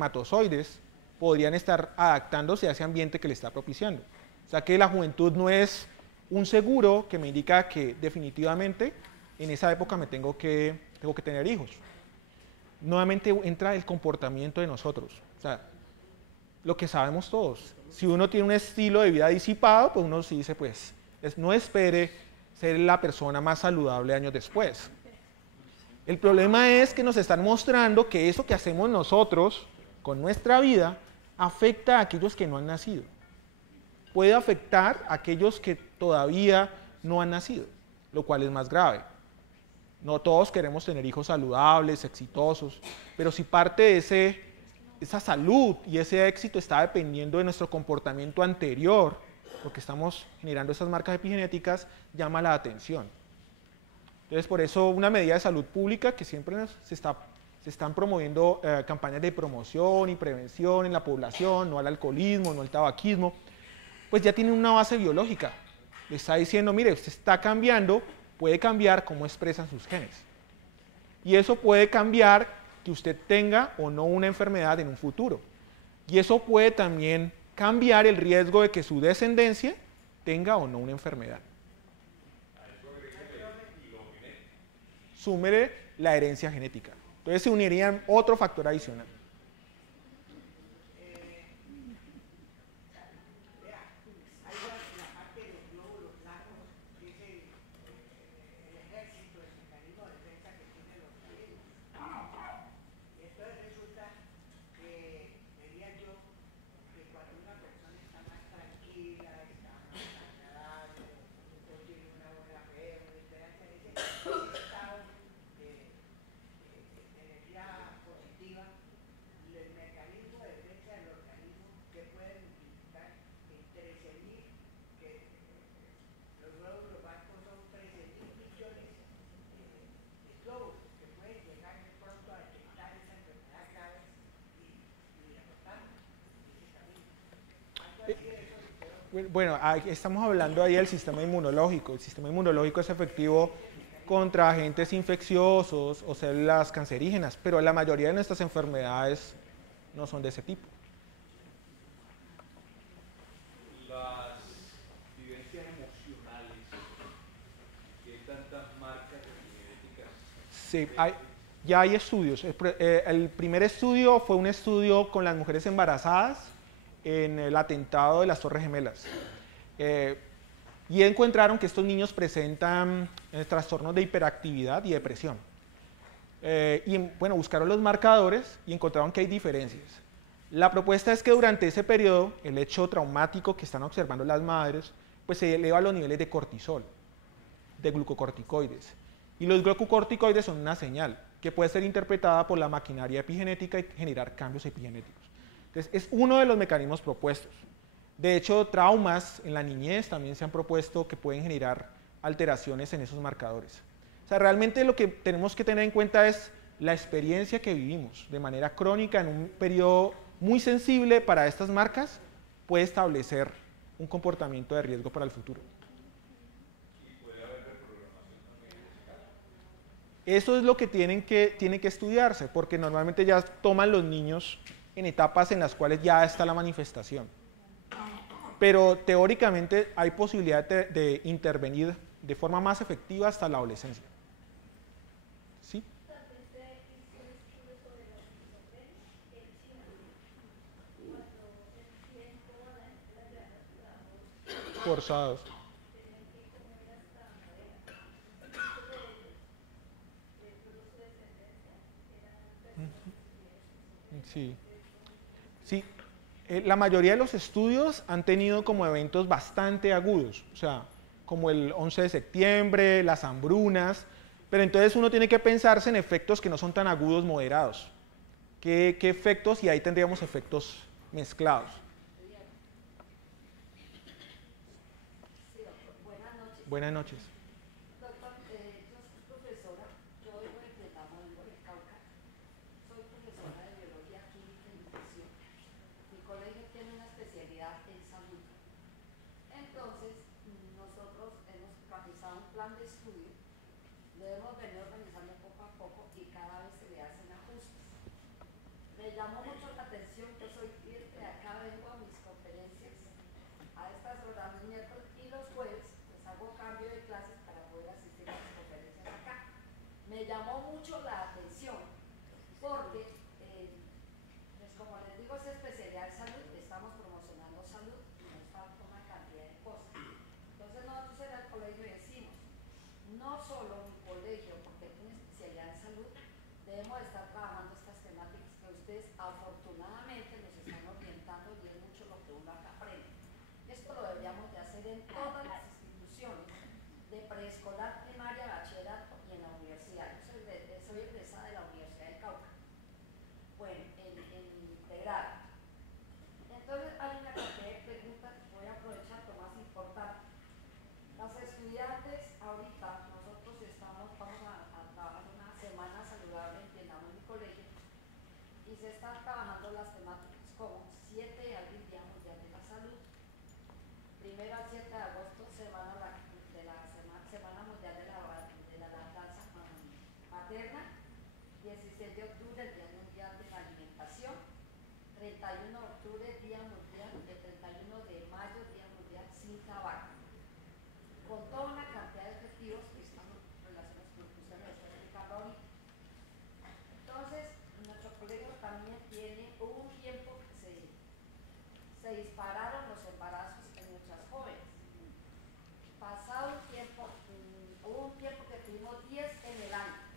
espermatozoides podrían estar adaptándose a ese ambiente que le está propiciando. O sea que la juventud no es un seguro que me indica que definitivamente en esa época tengo que tener hijos. Nuevamente entra el comportamiento de nosotros. O sea, lo que sabemos todos. Si uno tiene un estilo de vida disipado, pues uno sí dice, pues, no espere ser la persona más saludable años después. El problema es que nos están mostrando que eso que hacemos nosotros con nuestra vida afecta a aquellos que no han nacido. Puede afectar a aquellos que todavía no han nacido, lo cual es más grave. No todos queremos tener hijos saludables, exitosos, pero si parte de esa salud y ese éxito está dependiendo de nuestro comportamiento anterior, porque estamos generando esas marcas epigenéticas, llama la atención. Entonces, por eso una medida de salud pública que siempre se están promoviendo campañas de promoción y prevención en la población, no al alcoholismo, no al tabaquismo, pues ya tiene una base biológica. Le está diciendo, mire, usted está cambiando, puede cambiar cómo expresan sus genes. Y eso puede cambiar que usted tenga o no una enfermedad en un futuro. Y eso puede también cambiar el riesgo de que su descendencia tenga o no una enfermedad. Súmele la herencia genética. Entonces se unirían otro factor adicional. Bueno, estamos hablando ahí del sistema inmunológico. El sistema inmunológico es efectivo contra agentes infecciosos o células cancerígenas, pero la mayoría de nuestras enfermedades no son de ese tipo. Las vivencias emocionales, ¿qué tantas marcas genéticas? Sí, ya hay estudios. El primer estudio fue un estudio con las mujeres embarazadas en el atentado de las Torres Gemelas. Y encontraron que estos niños presentan trastornos de hiperactividad y depresión. Y bueno, buscaron los marcadores y encontraron que hay diferencias. La propuesta es que durante ese periodo, el hecho traumático que están observando las madres, pues se eleva los niveles de cortisol, de glucocorticoides. Y los glucocorticoides son una señal que puede ser interpretada por la maquinaria epigenética y generar cambios epigenéticos. Entonces, es uno de los mecanismos propuestos. De hecho, traumas en la niñez también se han propuesto que pueden generar alteraciones en esos marcadores. O sea, realmente lo que tenemos que tener en cuenta es la experiencia que vivimos de manera crónica en un periodo muy sensible para estas marcas puede establecer un comportamiento de riesgo para el futuro. ¿Y puede haber reprogramación también en ese caso? Eso es lo que tiene que estudiarse, porque normalmente ya toman los niños en etapas en las cuales ya está la manifestación. Pero teóricamente hay posibilidad de intervenir de forma más efectiva hasta la adolescencia. ¿Sí? Forzados. Sí. Sí. La mayoría de los estudios han tenido como eventos bastante agudos, o sea, como el 11 de septiembre, las hambrunas, pero entonces uno tiene que pensarse en efectos que no son tan agudos, moderados. ¿Qué efectos? Y ahí tendríamos efectos mezclados. Sí, doctor. Buenas noches. Buenas noches. Doctor, yo soy profesora, yo vivo en Petamo, vivo en Cauca. Soy profesora de biología química y nutrición. Mi colegio tiene una especialidad en salud. Entonces, nosotros hemos realizado un plan de estudio, lo hemos venido organizando poco a poco y cada vez se le hacen ajustes. Me llamó mucho la atención me llamó mucho la atención porque, pues como les digo, es especialidad en salud, estamos promocionando salud y nos falta una cantidad de cosas. Entonces nosotros en el colegio decimos, no solo mi colegio, porque tiene especialidad en salud, debemos estar trabajando estas temáticas que ustedes afortunadamente nos están orientando y es mucho lo que uno acá aprende. Esto lo deberíamos de hacer en todas las instituciones, de preescolar, primaria, bachillerato y en la universidad. Yo soy egresada de la Universidad de Cauca, bueno, en integrado. Entonces hay una cantidad de preguntas, voy a aprovechar lo más importante. Las estudiantes, ahorita nosotros vamos a trabajar una semana saludable en mi colegio y se están trabajando las temáticas como 7 de abril, Día Mundial de la Salud, 1 al 7 de agosto, Semana Mundial de la Lactancia Materna, 16 de octubre, el Día Mundial de la Alimentación, 31 de octubre, Día Mundial, el 31 de mayo, Día Mundial sin tabaco, con toda una cantidad de objetivos que están relacionados con lo que usted me está explicando ahorita. Entonces, nuestro colegio también hubo un tiempo que se dispararon los embarazos en nuestras jóvenes. Pasado un tiempo, hubo un tiempo que tuvimos 10 en el año.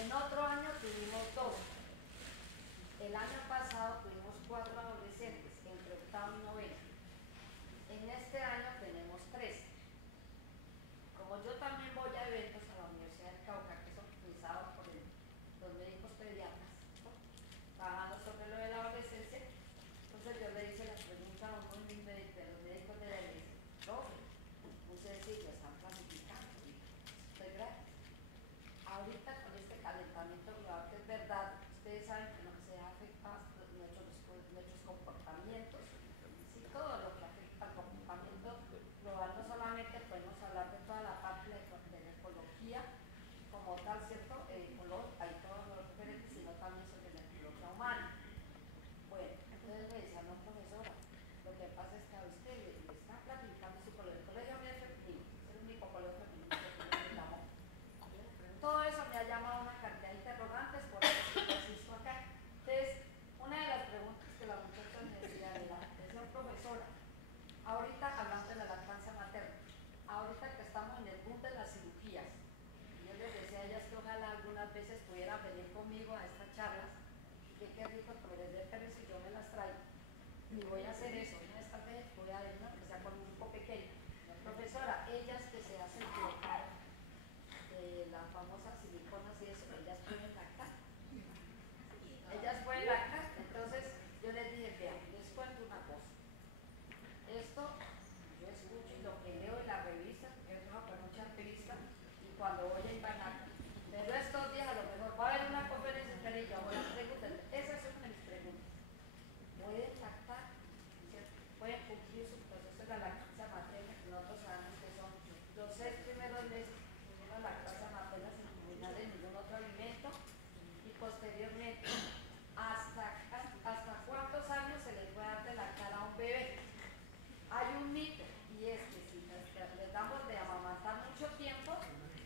En otro año tuvimos 2. El año pasado tuvimos 4 adolescentes entre octavo y noveno. En este año tenemos 3. Como yo también voy a eventos a la Universidad de Cauca, que son organizados por los médicos pediatras, ¿no?, trabajando sobre lo de la adolescencia, entonces yo le hice la pregunta a uno de los médicos de la iglesia, ¿no? Muy sencillo, están planificando, esto es gratis. Ahorita con este calentamiento global, que es verdad, ustedes saben que no se afecta nuestros comportamientos, sí, todo lo que afecta al comportamiento global, no solamente podemos hablar de toda la parte de la ecología como tal, ¿cierto? Hay todos los referentes, sino también sobre la ecología humana. Bueno, entonces me decía, no, profesora, lo que pasa es que a usted le está planificando su colegio. El colegio mío es femenino, es el único colegio femenino que tiene el amor. Todo eso me ha llamado una cantidad de interrogantes, por eso asisto acá. Entonces, una de las preguntas que la muchacha me decía era, señor profesora, ahorita hablando de la lactancia materna, ahorita que estamos en el boom de las cirugías, yo les decía a ellas que ojalá algunas veces pudieran venir conmigo a estas charlas, que qué rico que les dé permiso y yo me las traigo. Y voy a hacer eso, una de estas veces voy a ver una que sea con un grupo pequeño. Profesora, ellas que se hacen colocar las famosas siliconas y eso, ellas pueden lactar. Ellas pueden lactar. Entonces yo les dije, vean, les cuento una cosa. Esto yo escucho y lo que leo en la revista, yo trabajo con muchas revistas y cuando voy a Ibanak, pero estos días a lo mejor va a haber una conferencia y yo hago las preguntas. Esas son mis preguntas. ¿Pueden lactar? ¿Pueden cumplir su proceso de la lactancia materna? Que nosotros sabemos que son los 6 primeros meses de la lactancia materna sin combinar de ningún otro alimento y posteriormente hasta cuántos años se les puede dar de lactar a un bebé. Hay un mito y es que si les damos de amamantar mucho tiempo,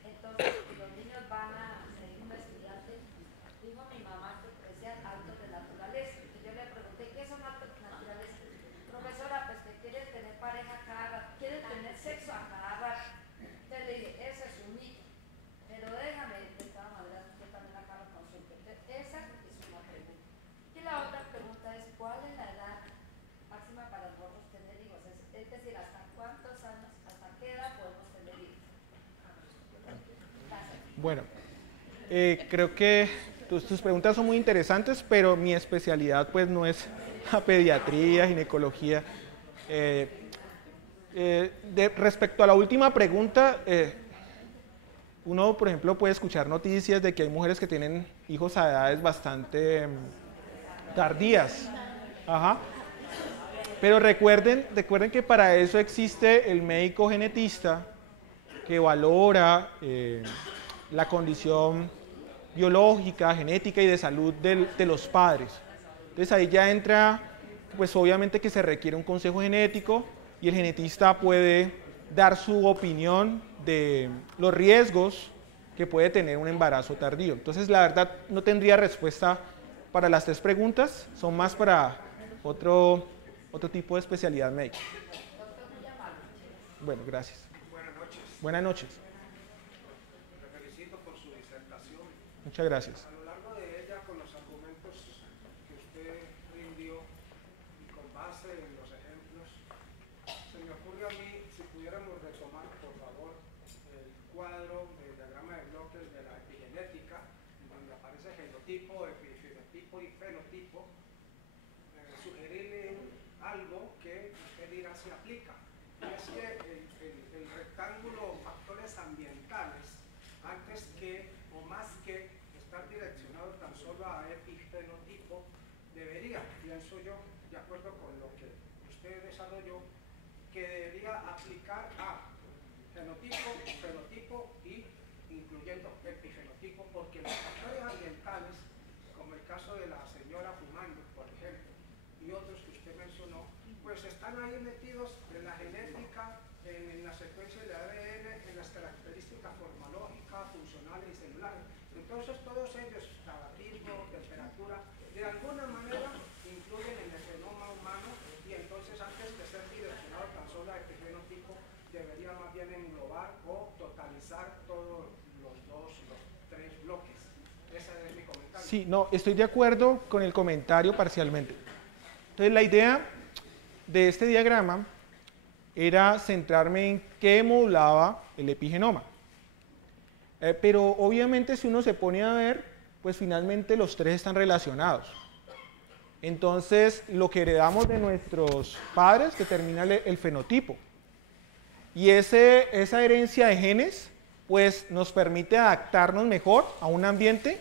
entonces los niños van a seguir un estudiante. Dijo mi mamá que decían actos de naturaleza. Y yo le pregunté, ¿qué son actos de naturaleza? Profesora, pues que quieres tener pareja cada rato, quieres tener sexo a cada rato. Entonces le dije, ese es un mito. Pero déjame, de todas maneras, usted también acá lo consulte. Esa es una pregunta. Y la otra pregunta es, ¿cuál es la edad máxima para nosotros tener hijos? Es decir, ¿hasta cuántos años, hasta qué edad podemos tener hijos? Bueno, creo que tus preguntas son muy interesantes, pero mi especialidad pues no es la pediatría, ginecología. Respecto a la última pregunta, uno, por ejemplo, puede escuchar noticias de que hay mujeres que tienen hijos a edades bastante tardías. Ajá. Pero recuerden que para eso existe el médico genetista que valora la condición biológica, genética y de salud de los padres. Entonces ahí ya entra, pues obviamente que se requiere un consejo genético y el genetista puede dar su opinión de los riesgos que puede tener un embarazo tardío. Entonces, la verdad, no tendría respuesta para las 3 preguntas, son más para otro tipo de especialidad médica. Bueno, gracias. Buenas noches. Buenas noches. Le felicito por su disertación. Muchas gracias. A lo largo de ella, con los argumentos que usted rindió y con base en los ejemplos, se me ocurre a mí, si pudiéramos retomar, por favor, el cuadro del diagrama de bloques de la epigenética, donde aparece genotipo, epifenotipo y fenotipo, sugerirle algo que usted dirá si aplica. Y es que el rectángulo factores ambientales, antes que o más que estar direccionado tan solo a epifenotipo, debería, pienso yo, de acuerdo con lo que usted desarrolló, que debería aplicar a genotipo, fenotipo y incluyendo epifenotipo, porque los factores ambientales, como el caso de la señora fumando, por ejemplo, y otros que usted mencionó, pues están ahí metidos en la genética, en la secuencia de ADN, en las características formológicas, funcionales y celulares. Entonces todos ellos, tabaquismo, temperatura, de alguna manera influyen en el genoma humano y entonces antes de ser direccionado tan solo a este fenotipo, debería más bien englobar o totalizar todos los 3 bloques. Ese es mi comentario. Sí, no, estoy de acuerdo con el comentario parcialmente. Entonces, la idea de este diagrama era centrarme en qué modulaba el epigenoma. Pero obviamente si uno se pone a ver, pues finalmente los 3 están relacionados. Entonces, lo que heredamos de nuestros padres determina el fenotipo. Y esa herencia de genes, pues nos permite adaptarnos mejor a un ambiente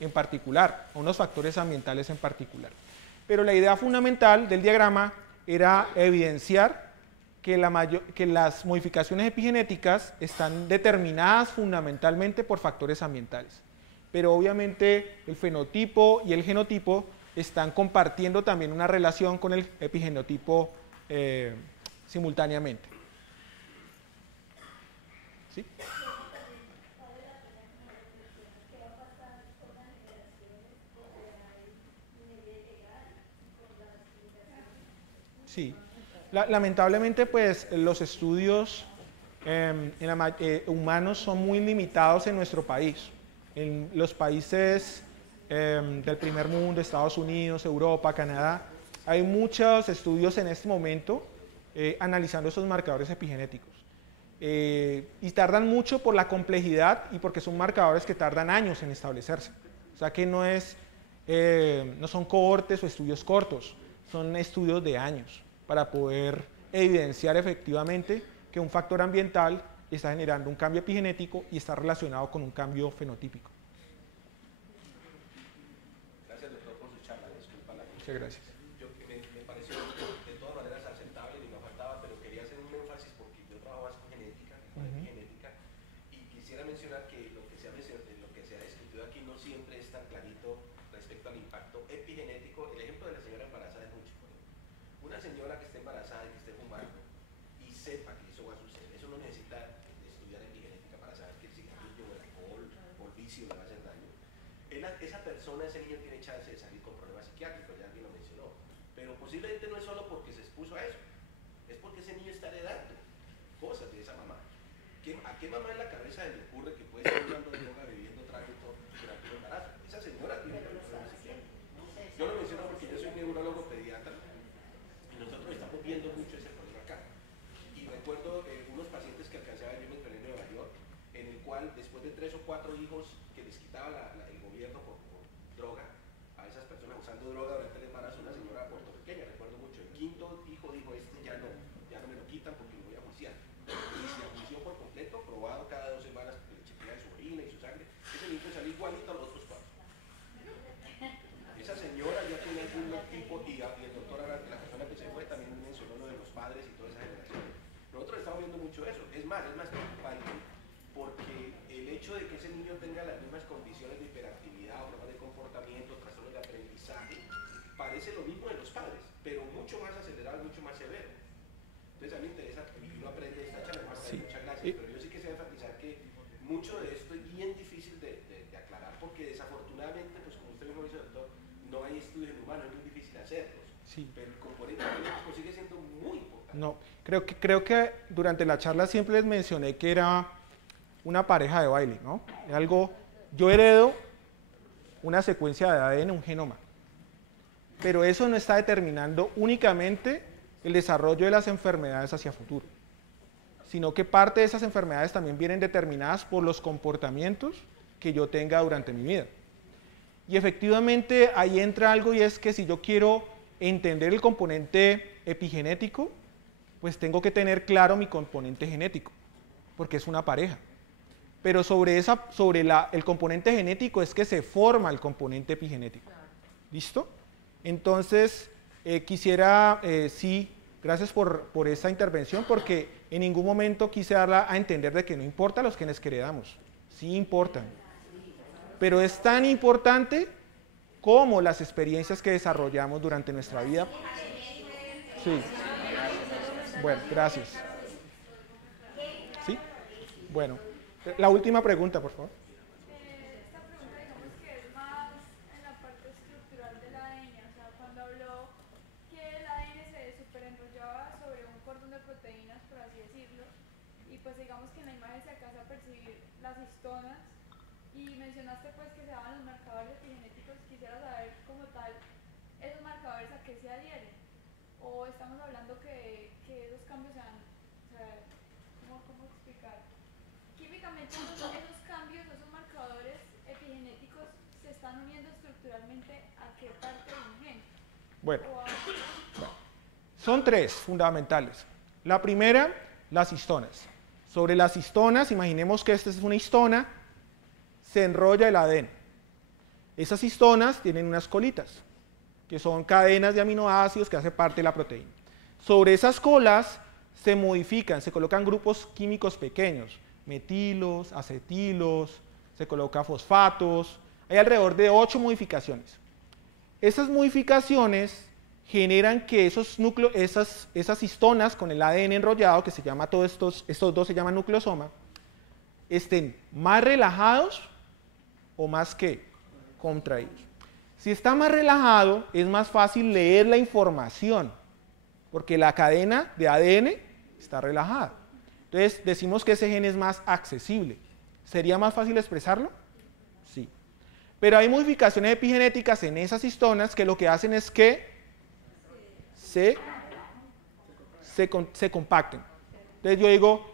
en particular, a unos factores ambientales en particular. Pero la idea fundamental del diagrama era evidenciar que las modificaciones epigenéticas están determinadas fundamentalmente por factores ambientales. Pero obviamente el fenotipo y el genotipo están compartiendo también una relación con el epigenotipo simultáneamente. ¿Sí? Sí. Lamentablemente, pues los estudios humanos son muy limitados en nuestro país. En los países del primer mundo, Estados Unidos, Europa, Canadá, hay muchos estudios en este momento analizando esos marcadores epigenéticos. Y tardan mucho por la complejidad y porque son marcadores que tardan años en establecerse. O sea que no son cohortes o estudios cortos, son estudios de años para poder evidenciar efectivamente que un factor ambiental está generando un cambio epigenético y está relacionado con un cambio fenotípico. Gracias, doctor, por su charla. Disculpa la Muchas gracias. Me pareció de todas maneras aceptable y me faltaba, pero quería hacer un énfasis porque yo trabajo más con genética, con epigenética, y quisiera mencionar que lo que se ha discutido aquí no siempre es tan clarito respecto al impacto epigenético. El ejemplo de la señora embarazada es mucho. Una señora que esté embarazada y que esté fumando y sepa que eso va a suceder, eso no necesita estudiar epigenética para saber que el cigarrillo o el alcohol o el vicio le va a hacer daño. Esa persona, ese niño tiene chance de salir con problemas psiquiátricos, ya alguien lo mencionó, pero posiblemente no es solo porque se expuso a eso, es porque ese niño está heredando cosas de esa mamá. ¿A qué mamá en la cabeza le ocurre que puede estar usando droga, bebiendo tráfico durante un embarazo? Esa señora tiene problemas psiquiátricos. Yo lo menciono porque yo soy neurólogo pediatra y nosotros estamos viendo mucho ese problema acá. Y recuerdo unos pacientes que alcancé a ver, yo me enteré en Nueva York, en el cual después de 3 o 4 hijos que les quitaba el gobierno por droga, a esas personas usando droga durante el embarazo, una señora puertorriqueña, recuerdo mucho, el 5.º hijo dijo, ya no me lo quitan porque me voy a juiciar. Y se ajuició por completo, probado cada 2 semanas, que le chequean su orina y su sangre, ese niño salió igualito a los otros 4. Esa señora ya tiene algún tipo, y el doctor, la persona que se fue, también mencionó lo de los padres y toda esa generación. Nosotros estamos viendo mucho eso, es más preocupante, porque el hecho de que ese niño tenga las mismas condiciones de hiperactividad, problemas de comportamiento, trastornos de aprendizaje, parece lo mismo de los padres, pero mucho más acelerado, mucho más severo. Entonces a mí me interesa, y uno aprende esta charla, muchas gracias, pero yo sí quisiera enfatizar que mucho de esto es estudios en humanos, es muy difícil hacerlos. Sí. Pero el componente genético sigue siendo muy importante. No, creo que durante la charla siempre les mencioné que era una pareja de baile, ¿no? Yo heredo una secuencia de ADN, un genoma, pero eso no está determinando únicamente el desarrollo de las enfermedades hacia futuro, sino que parte de esas enfermedades también vienen determinadas por los comportamientos que yo tenga durante mi vida. Y efectivamente ahí entra algo, y es que si yo quiero entender el componente epigenético, pues tengo que tener claro mi componente genético, porque es una pareja. Pero sobre el componente genético es que se forma el componente epigenético. ¿Listo? Entonces, quisiera, sí, gracias por esta intervención, porque en ningún momento quise darla a entender de que no importa los genes que heredamos. Sí importan. Pero es tan importante como las experiencias que desarrollamos durante nuestra vida. Sí. Bueno, gracias. ¿Sí? Bueno. La última pregunta, por favor. Esta pregunta, digamos que es más en la parte estructural del ADN, o sea, cuando habló que el ADN se superenrollaba sobre un cordón de proteínas, por así decirlo, y pues digamos que en la imagen se alcanza a percibir las histonas, y mencionaste pues que se daban los marcadores epigenéticos. Quisiera saber como tal, ¿esos marcadores a qué se adhieren? ¿O estamos hablando que esos cambios se dan, o sea, ¿cómo explicar? Químicamente esos cambios, esos marcadores epigenéticos se están uniendo estructuralmente a qué parte de un gen. Bueno, son tres fundamentales. La primera, las histonas. Sobre las histonas, imaginemos que esta es una histona, se enrolla el ADN. Esas histonas tienen unas colitas, que son cadenas de aminoácidos que hacen parte de la proteína. Sobre esas colas se modifican, se colocan grupos químicos pequeños, metilos, acetilos, se coloca fosfatos, hay alrededor de 8 modificaciones. Esas modificaciones generan que esos núcleos, esas histonas con el ADN enrollado, que se llama estos dos se llaman nucleosoma, estén más relajados o más que contraídos. Si está más relajado, es más fácil leer la información, porque la cadena de ADN está relajada. Entonces decimos que ese gen es más accesible. ¿Sería más fácil expresarlo? Sí. Pero hay modificaciones epigenéticas en esas histonas que lo que hacen es que se compacten. Entonces yo digo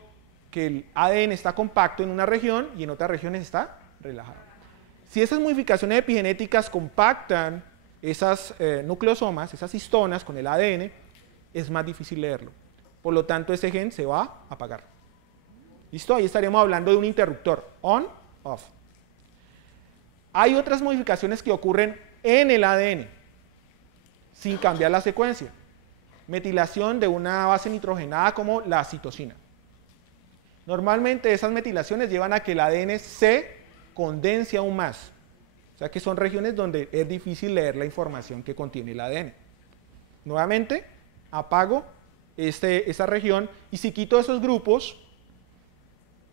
que el ADN está compacto en una región y en otras regiones está relajado. Si esas modificaciones epigenéticas compactan esas nucleosomas, esas histonas con el ADN, es más difícil leerlo. Por lo tanto, ese gen se va a apagar. ¿Listo? Ahí estaríamos hablando de un interruptor, on, off. Hay otras modificaciones que ocurren en el ADN, sin cambiar la secuencia. Metilación de una base nitrogenada como la citosina. Normalmente esas metilaciones llevan a que el ADN se condense aún más. O sea que son regiones donde es difícil leer la información que contiene el ADN. Nuevamente, apago esa región, y si quito esos grupos,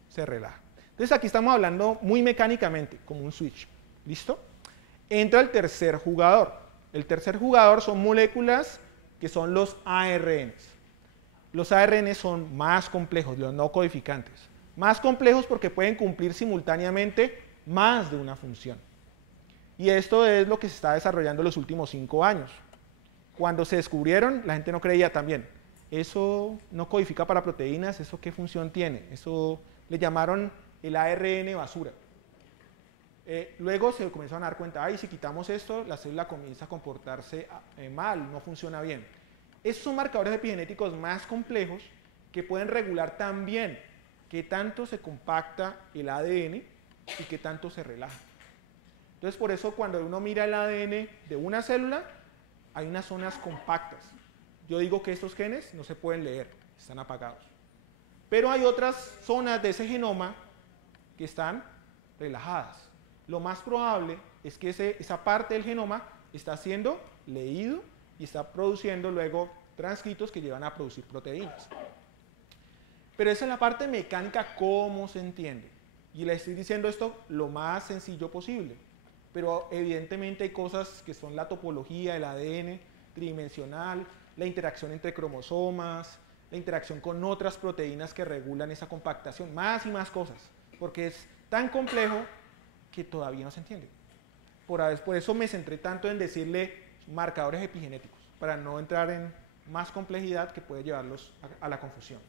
se relaja. Entonces aquí estamos hablando muy mecánicamente, como un switch. ¿Listo? Entra el tercer jugador. El tercer jugador son moléculas que son los ARNs. Los ARNs son más complejos, los no codificantes. Más complejos porque pueden cumplir simultáneamente más de una función. Y esto es lo que se está desarrollando en los últimos 5 años. Cuando se descubrieron, la gente no creía también. Eso no codifica para proteínas, ¿eso qué función tiene? Eso le llamaron el ARN basura. Luego se comenzaron a dar cuenta, ay, si quitamos esto, la célula comienza a comportarse mal, no funciona bien. Esos son marcadores epigenéticos más complejos que pueden regular también qué tanto se compacta el ADN y qué tanto se relaja. Entonces, por eso cuando uno mira el ADN de una célula, hay unas zonas compactas. Yo digo que estos genes no se pueden leer, están apagados. Pero hay otras zonas de ese genoma que están relajadas. Lo más probable es que esa parte del genoma está siendo leído y está produciendo luego transcritos que llevan a producir proteínas. Pero esa es la parte mecánica, cómo se entiende. Y le estoy diciendo esto lo más sencillo posible. pero evidentemente hay cosas que son la topología, el ADN tridimensional, la interacción entre cromosomas, la interacción con otras proteínas que regulan esa compactación, más y más cosas, porque es tan complejo que todavía no se entiende. Por eso me centré tanto en decirle marcadores epigenéticos, para no entrar en más complejidad que puede llevarlos a la confusión.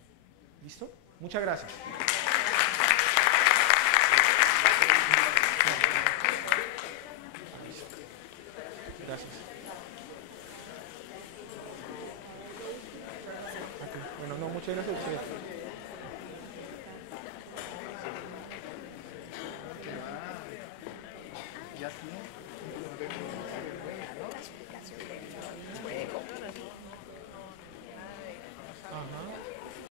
¿Listo? Muchas gracias. Gracias. Okay. Bueno, no, muchas gracias a ustedes.